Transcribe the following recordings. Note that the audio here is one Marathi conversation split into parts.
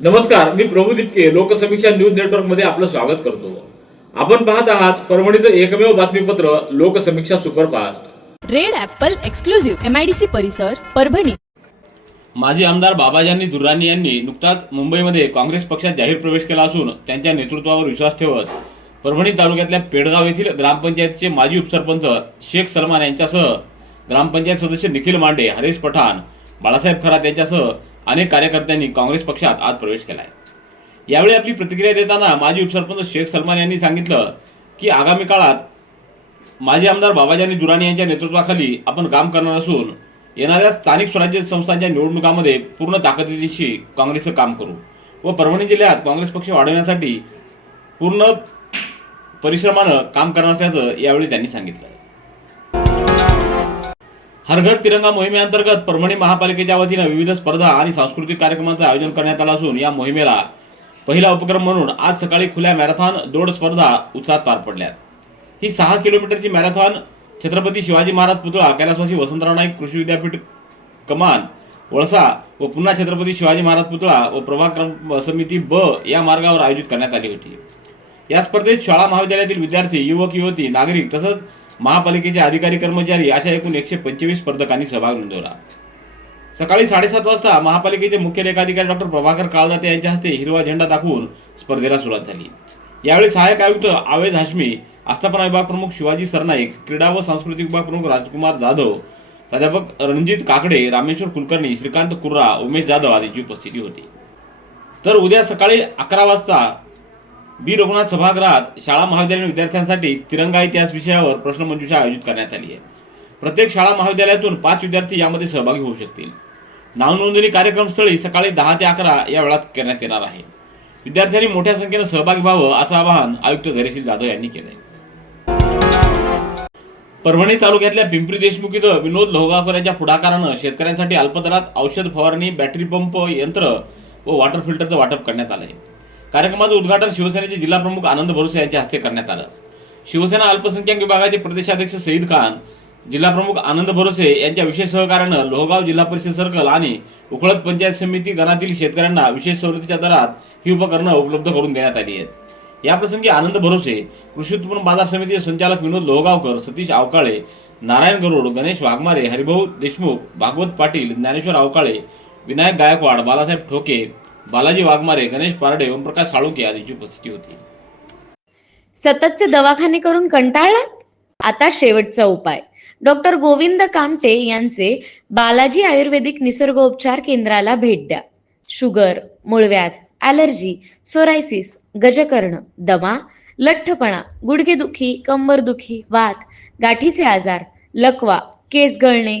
नमस्कार मी प्रभू दिपके लोकसमीक्षा न्यूज नेटवर्कमध्ये आपलं स्वागत करतो. आपण पाहत आहात परभणीचं एकमेव बातमीपत्र Loksamiksha superfast. Red apple exclusive MIDC परिसर परभणी. माजी आमदार बाबाजानी दुर्राणी यांनी नुकताच मुंबईमध्ये काँग्रेस पक्षात जाहीर प्रवेश केला असून त्यांच्या नेतृत्वावर विश्वास ठेवत परभणी तालुक्यातल्या पेडगाव येथील ग्रामपंचायतीचे माजी उपसरपंच शेख सलमान यांच्यासह ग्रामपंचायत सदस्य निखिल मांडे हरेश पठाण बाळासाहेब खरात यांच्यासह अनेक कार्यकर्त्यांनी काँग्रेस पक्षात आज प्रवेश केला आहे यावेळी आपली प्रतिक्रिया देताना माजी उपसरपंच शेख सलमान यांनी सांगितलं की आगामी काळात माजी आमदार बाबाजानी दुराणी यांच्या नेतृत्वाखाली आपण काम करणार असून येणाऱ्या स्थानिक स्वराज्य संस्थांच्या निवडणुकामध्ये पूर्ण ताकदीशी काँग्रेसचं काम करू व परभणी जिल्ह्यात काँग्रेस पक्ष वाढवण्यासाठी पूर्ण परिश्रमानं काम करणार असल्याचं यावेळी त्यांनी सांगितलं. हरघर तिरंगा मोहिमेअंतर्गत परभणी महापालिकेच्या वतीनं विविध स्पर्धा आणि सांस्कृतिक कार्यक्रमांचं आयोजन करण्यात आलं असून या मोहिमेला पहिला उपक्रम म्हणून आज सकाळी खुल्या मॅरेथॉन दौड स्पर्धा उत्साहात पार पडल्यात. ही सहा किलोमीटरची मॅरेथॉन छत्रपती शिवाजी महाराज पुतळा कैलासवासी वसंतराव नाईक कृषी विद्यापीठ कमान वळसा व पुन्हा छत्रपती शिवाजी महाराज पुतळा व प्रभाग समिती ब या मार्गावर आयोजित करण्यात आली होती. या स्पर्धेत शाळा महाविद्यालयातील विद्यार्थी युवक युवती नागरिक तसंच महापालिकेचे अधिकारी कर्मचारी अशा एकूण एकशे पंचवीस स्पर्धकांनी सहभाग नोंदवला. सकाळी साडेसात वाजता महापालिकेचे मुख्य लेखाधिकारी डॉक्टर प्रभाकर काळदाते यांच्या हस्ते हिरवा झेंडा दाखवून स्पर्धेला सुरुवात झाली. यावेळी सहाय्यक आयुक्त आवेज हाशमी आस्थापना विभाग प्रमुख शिवाजी सरनाईक क्रीडा व सांस्कृतिक विभाग प्रमुख राजकुमार जाधव प्राध्यापक रणजित काकडे रामेश्वर कुलकर्णी श्रीकांत कुर्रा उमेश जाधव आदींची उपस्थिती होती. तर उद्या सकाळी अकरा वाजता बी. रघुनाथ सभागृहात शाळा महाविद्यालयीन विद्यार्थ्यांसाठी तिरंगा इतिहास विषयावर प्रश्नमंजुषा आयोजित करण्यात आली आहे. प्रत्येक शाळा महाविद्यालयातून पाच विद्यार्थी यामध्ये सहभागी होऊ शकतील. नावनोंदणी कार्यक्रमस्थळी सकाळी दहा ते अकरा या वेळात करण्यात येणार आहे. विद्यार्थ्यांनी मोठ्या संख्येनं सहभागी व्हावं असं आवाहन आयुक्त धैर्यशील जाधव यांनी केलंय. परभणी तालुक्यातल्या पिंपरी देशमुख इथं विनोद लोहगावकर यांच्या पुढाकारानं शेतकऱ्यांसाठी अल्पदरात औषध फवारणी बॅटरी पंप यंत्र व वॉटर फिल्टरचं वाटप करण्यात आलं आहे कार्यक्रमाचं उद्घाटन शिवसेनेचे जिल्हा प्रमुख आनंद भरोसे यांच्या हस्ते करण्यात आलं. शिवसेना अल्पसंख्याक विभागाचे प्रदेशाध्यक्ष सईद खान जिल्हा प्रमुख आनंद भरोसे यांच्या विशेष सहकार्यानं लोहगाव जिल्हा परिषद सर्कल आणि उकळत पंचायत समिती गणातील शेतकऱ्यांना विशेष सवलतीच्या दरात ही उपकरणं उपलब्ध करून देण्यात आली आहेत. याप्रसंगी आनंद भरोसे कृषी उत्पन्न बाजार समितीचे संचालक विनोद लोहगावकर सतीश आवकाळे नारायण गरुड गणेश वाघमारे हरिभाऊ देशमुख भागवत पाटील ज्ञानेश्वर आवकाळे विनायक गायकवाड बालासाहेब ठोके बालाजी वाघमारे गणेश पारडे ओमप्रकाश साळुंके आदींची उपस्थिती होती. सततचे दवाखाने करून कंटाळलात? आता शेवटचा उपाय. डॉक्टर गोविंद कामटे यांचे बालाजी आयुर्वेदिक निसर्गोपचार केंद्राला भेट द्या. शुगर मूळव्याध ॲलर्जी सोरायसिस गजकर्ण दमा लठ्ठपणा गुडघेदुखी कंबरदुखी वात गाठीचे आजार लकवा केस गळणे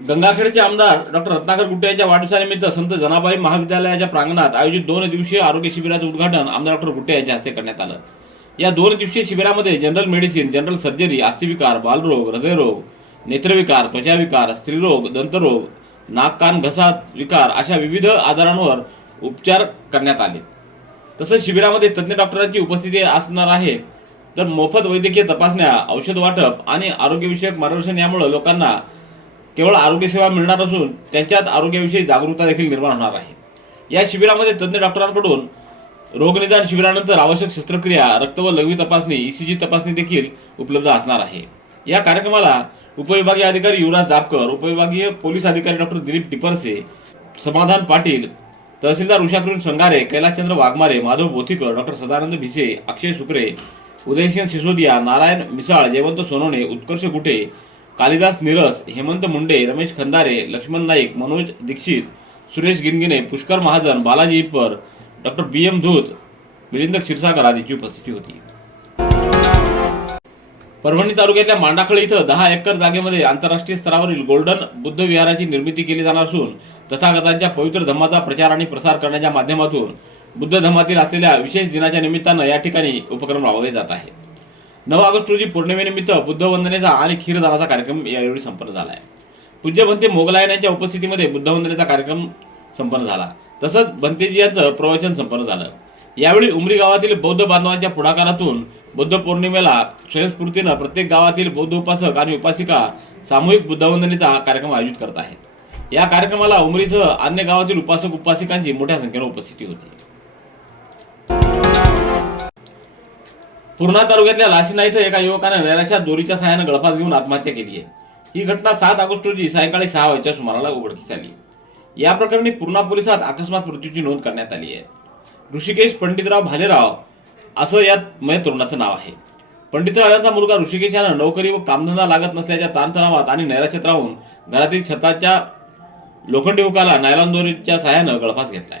गंगाखेडचे आमदार डॉक्टर रत्नाकर गुट्टे यांच्या वाढदिवसानिमित्त संत जनाबाई महाविद्यालयाच्या प्रांगणात आयोजित दोन दिवसीय आरोग्य शिबिराचं उद्घाटन आमदार डॉक्टर गुट्टे यांच्या हस्ते करण्यात आलं. या दोन दिवसीय शिबिरामध्ये जनरल मेडिसिन जनरल सर्जरी अस्थिविकार बालरोग हृदयरोग नेत्रविकार त्वचाविकार स्त्रीरोग दंतरोग नाक कान घसा विकार अशा विविध आजारांवर उपचार करण्यात आले. तसंच शिबिरामध्ये तज्ज्ञ डॉक्टरांची उपस्थिती असणार आहे. तर मोफत वैद्यकीय तपासण्या औषध वाटप आणि आरोग्यविषयक मार्गदर्शन यामुळे लोकांना केवळ आरोग्यसेवा मिळणार असून त्यांच्यात आरोग्याविषयी जागरूकता देखील निर्माण होणार आहे. या शिबिरामध्ये तज्ज्ञ डॉक्टरांकडून रोगनिदान शिबिरानंतर आवश्यक शस्त्रक्रिया रक्त व लघवी तपासणी ईसीजी तपासणी देखील उपलब्ध असणार आहे. या कार्यक्रमाला उपविभागीय अधिकारी युवराज दापकर उपविभागीय पोलीस अधिकारी doctor Dilip Tiparse Samadhan Patil tehsildar Ushakrishna Sangare Kailaschandra Waghmare Madhav Bothikar doctor Sadanand Bhise Akshay Sukre Udaysingh Sisodiya Narayan Misal Jaywant Sonawane Utkarsh Gute Kalidas Niras Hemant Munde Ramesh Khandare Laxman Naik Manoj Dixit Suresh Gingine Pushkar Mahajan Balaji Ippar doctor B M Dhoot Milind Kshirsagar आदीची उपस्थिती होती. परभणी तालुक्यातल्या मांडाखळ इथं दहा एकर जागेमध्ये आंतरराष्ट्रीय स्तरावरील गोल्डन बुद्ध विहाराची निर्मिती केली जाणार असून तथागतांच्या पवित्र धम्माचा प्रचार आणि प्रसार करण्याच्या माध्यमातून बुद्ध धर्मातील असलेल्या विशेष दिनाच्या निमित्तानं या ठिकाणी उपक्रम राबवले जात आहे नऊ ऑगस्ट रोजी पौर्णिमेनिमित्त बुद्धवंदनेचा आणि क्षीरदानाचा कार्यक्रम यावेळी संपन्न झाला आहे पूज्य भंते मोगलायन यांच्या उपस्थितीमध्ये बुद्धवंदनेचा कार्यक्रम संपन्न झाला. तसंच भंतेजी यांचं प्रवचन संपन्न झालं. यावेळी उमरी गावातील बौद्ध बांधवांच्या पुढाकारातून बुद्ध पौर्णिमेला स्वयंस्फूर्तीनं प्रत्येक गावातील बौद्ध उपासक आणि उपासिका सामूहिक बुद्धवंदनेचा कार्यक्रम आयोजित करत आहेत. या कार्यक्रमाला उमरीसह अन्य गावातील उपासक उपासिकांची मोठ्या संख्येनं उपस्थिती होती. पूर्णा तालुक्यातल्या लासिना इथं एका युवकानं नैराश्यात दोरीच्या सहाय्यानं गळफास घेऊन आत्महत्या केली आहे. ही घटना सात ऑगस्ट रोजी सायंकाळी सहा वाजच्या सुमाराला उघडकीस आली या प्रकरणी पूर्णा पोलिसात अकस्मात मृत्यूची नोंद करण्यात आली आहे. ऋषिकेश पंडितराव भालेराव असं या मय तरुणाचं नाव आहे. पंडितराव यांचा मुलगा ऋषिकेश यानं नोकरी व कामधंदा लागत नसल्याच्या ताणतणावात आणि नैराश्यात राहून घरातील छताच्या लोखंडी हुकाला नायलॉन दोरीच्या सहाय्यानं गळफास घेतलाय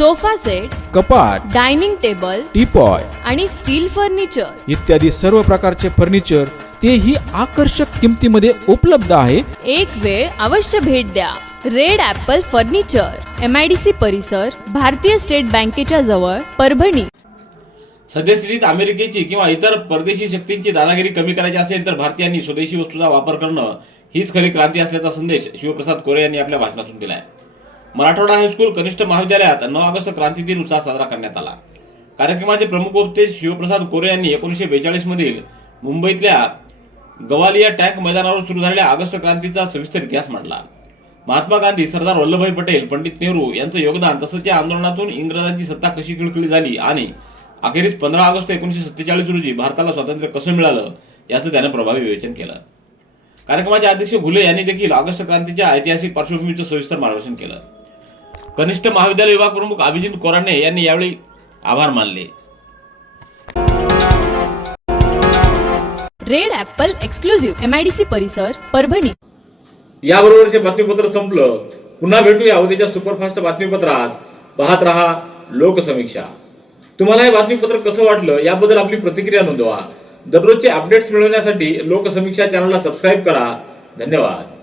sofa set कपाट डायनिंग टेबल टीपॉय आणि स्टील फर्निचर. इत्यादी सर्व प्रकारचे फर्निचर तेही आकर्षक किमतीमध्ये उपलब्ध आहे. एक वेळ अवश्य भेट द्या. Red apple furniture M I D C परिसर भारतीय स्टेट बँकेच्या जवळ परभणी. सद्यस्थितीत अमेरिकेची किंवा इतर परदेशी शक्तींची दादागिरी कमी करायची असेल तर भारतीयांनी स्वदेशी वस्तूचा वापर करणं हीच खरी क्रांती असल्याचा संदेश शिवप्रसाद कोरे यांनी आपल्या भाषणातून दिलाय. मराठवाडा हायस्कूल कनिष्ठ महाविद्यालयात नऊ ऑगस्ट क्रांती दिन उत्साह साजरा करण्यात आला. कार्यक्रमाचे प्रमुख वक्ते शिवप्रसाद कोरे यांनी एकोणीसशे बेचाळीस मधील मुंबईतल्या गवालिया टँक मैदानावर सुरू झालेल्या ऑगस्ट क्रांतीचा सविस्तर इतिहास मांडला. महात्मा गांधी सरदार वल्लभभाई पटेल पंडित नेहरू यांचं योगदान तसंच या आंदोलनातून इंग्रजांची सत्ता कशी खिळखिळी झाली आणि अखेरीस पंधरा ऑगस्ट एकोणीसशे सत्तेचाळीस रोजी भारताला स्वातंत्र्य कसं मिळालं याचं त्यानं प्रभावी विवेचन केलं. कार्यक्रमाचे अध्यक्ष घुले यांनी देखील ऑगस्ट क्रांतीच्या ऐतिहासिक पार्श्वभूमीचं सविस्तर मार्गदर्शन केलं. कनिष्ठ महाविद्यालय विभाग प्रमुख अभिजित कोराणे यांनी यावेळी आभार मानले. Red apple exclusive M I D C परिसर परभणी. याबरोबरचे बातमीपत्र संपलं. पुन्हा भेटूया उद्याच्या सुपरफास्ट बातमीपत्रात. पाहत रहा लोकसमीक्षा. तुम्हाला हे बातमीपत्र कसं वाटलं याबद्दल आपली प्रतिक्रिया नोंदवा. दररोजचे अपडेट्स मिळवण्यासाठी लोकसमीक्षा चॅनलला सबस्क्राईब करा. धन्यवाद.